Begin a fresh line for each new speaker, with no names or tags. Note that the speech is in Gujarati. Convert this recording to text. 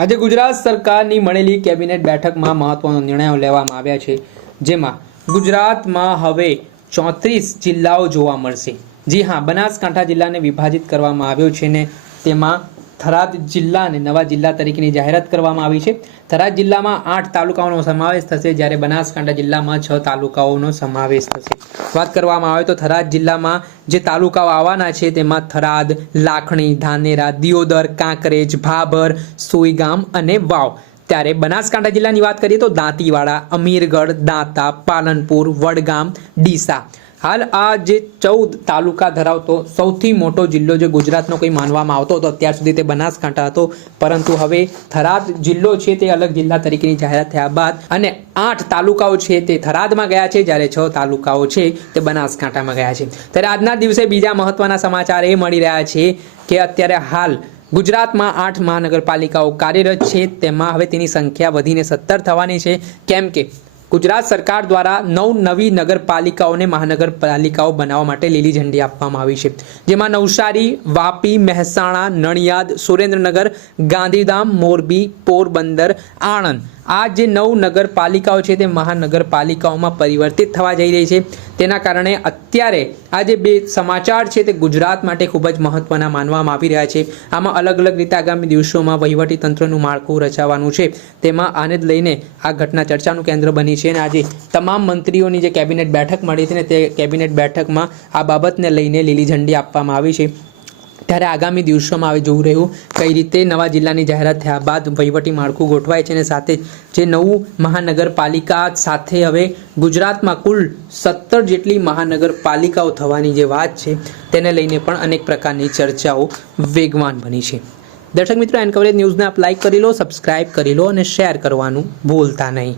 આજે ગુજરાત સરકારની મળેલી કેબિનેટ બેઠકમાં મહત્વનો નિર્ણયો લેવામાં આવ્યા છે, જેમાં ગુજરાતમાં હવે ચોત્રીસ જિલ્લાઓ જોવા મળશે. જી હા, બનાસકાંઠા જિલ્લાને વિભાજિત કરવામાં આવ્યો છે ને તેમાં થરાદ જિલ્લાને નવા જિલ્લા તરીકેની જાહેરાત કરવામાં આવી છે. થરાદ જિલ્લામાં આઠ તાલુકાઓનો સમાવેશ થશે. જ્યારે બનાસકાંઠા જિલ્લામાં છ તાલુકાઓનો સમાવેશ થશે. વાત કરવામાં આવે તો થરાદ જિલ્લામાં જે તાલુકાઓ આવવાના છે, તેમાં થરાદ, લાખણી, ધાનેરા, દિયોદર, કાંકરેજ, ભાભર, સોઈગામ અને વાવ. ત્યારે બનાસકાંઠા જિલ્લાની વાત કરીએ તો દાંતીવાડા, અમીરગઢ, દાંતા, પાલનપુર, વડગામ, ડીસા. હાલ આ જે ચૌદ તાલુકા ધરાવતો સૌથી મોટો જિલ્લો જે ગુજરાતનો કંઈ માનવામાં આવતો હતો, અત્યાર સુધી તે બનાસકાંઠા હતો. પરંતુ હવે થરાદ જિલ્લો છે તે અલગ જિલ્લા તરીકેની જાહેરાત થયા બાદ અને આઠ તાલુકાઓ છે તે થરાદમાં ગયા છે. જ્યારે છ તાલુકાઓ છે તે બનાસકાંઠામાં ગયા છે. ત્યારે આજના દિવસે બીજા મહત્વના સમાચાર એ મળી રહ્યા છે કે અત્યારે હાલ ગુજરાતમાં આઠ મહાનગરપાલિકાઓ કાર્યરત છે. તેમાં હવે તેની સંખ્યા વધીને સત્તર થવાની છે. કેમ કે ગુજરાત સરકાર દ્વારા નવ નવી નગરપાલિકાઓને મહાનગરપાલિકાઓ બનાવવા માટે લીલી ઝંડી આપવામાં આવી છે. જેમાં નવસારી, વાપી, મહેસાણા, નડિયાદ, સુરેન્દ્રનગર, ગાંધીધામ, મોરબી, પોરબંદર, આણંદ. આ જે નવ નગરપાલિકાઓ છે તે મહાનગરપાલિકાઓમાં પરિવર્તિત થવા જઈ રહી છે. તેના કારણે અત્યારે આ જે બે સમાચાર છે તે ગુજરાત માટે ખૂબ જ મહત્વના માનવામાં આવી રહ્યા છે. આમાં અલગ અલગ રીતે આગામી દિવસોમાં વહીવટી તંત્રનું માળખું રચાવાનું છે. તેમાં આને જ લઈને આ ઘટના ચર્ચાનું કેન્દ્ર બની છે અને આજે તમામ મંત્રીઓની જે કેબિનેટ બેઠક મળી હતી ને તે કેબિનેટ બેઠકમાં આ બાબતને લઈને લીલી ઝંડી આપવામાં આવી છે. ત્યારે આગામી દિવસોમાં હવે જોવું રહ્યું કઈ રીતે નવા જિલ્લાની જાહેરાત થયા બાદ વહીવટી માળખું ગોઠવાય છે અને સાથે જે નવું મહાનગરપાલિકા સાથે હવે ગુજરાતમાં કુલ સત્તર જેટલી મહાનગરપાલિકાઓ થવાની જે વાત છે તેને લઈને પણ અનેક પ્રકારની ચર્ચાઓ વેગવાન બની છે. દર્શક મિત્રો એન કવરેજ ન્યૂઝને આપ લાઇક કરી લો સબસ્ક્રાઇબ કરી લો અને શેર કરવાનું ભૂલતા નહીં.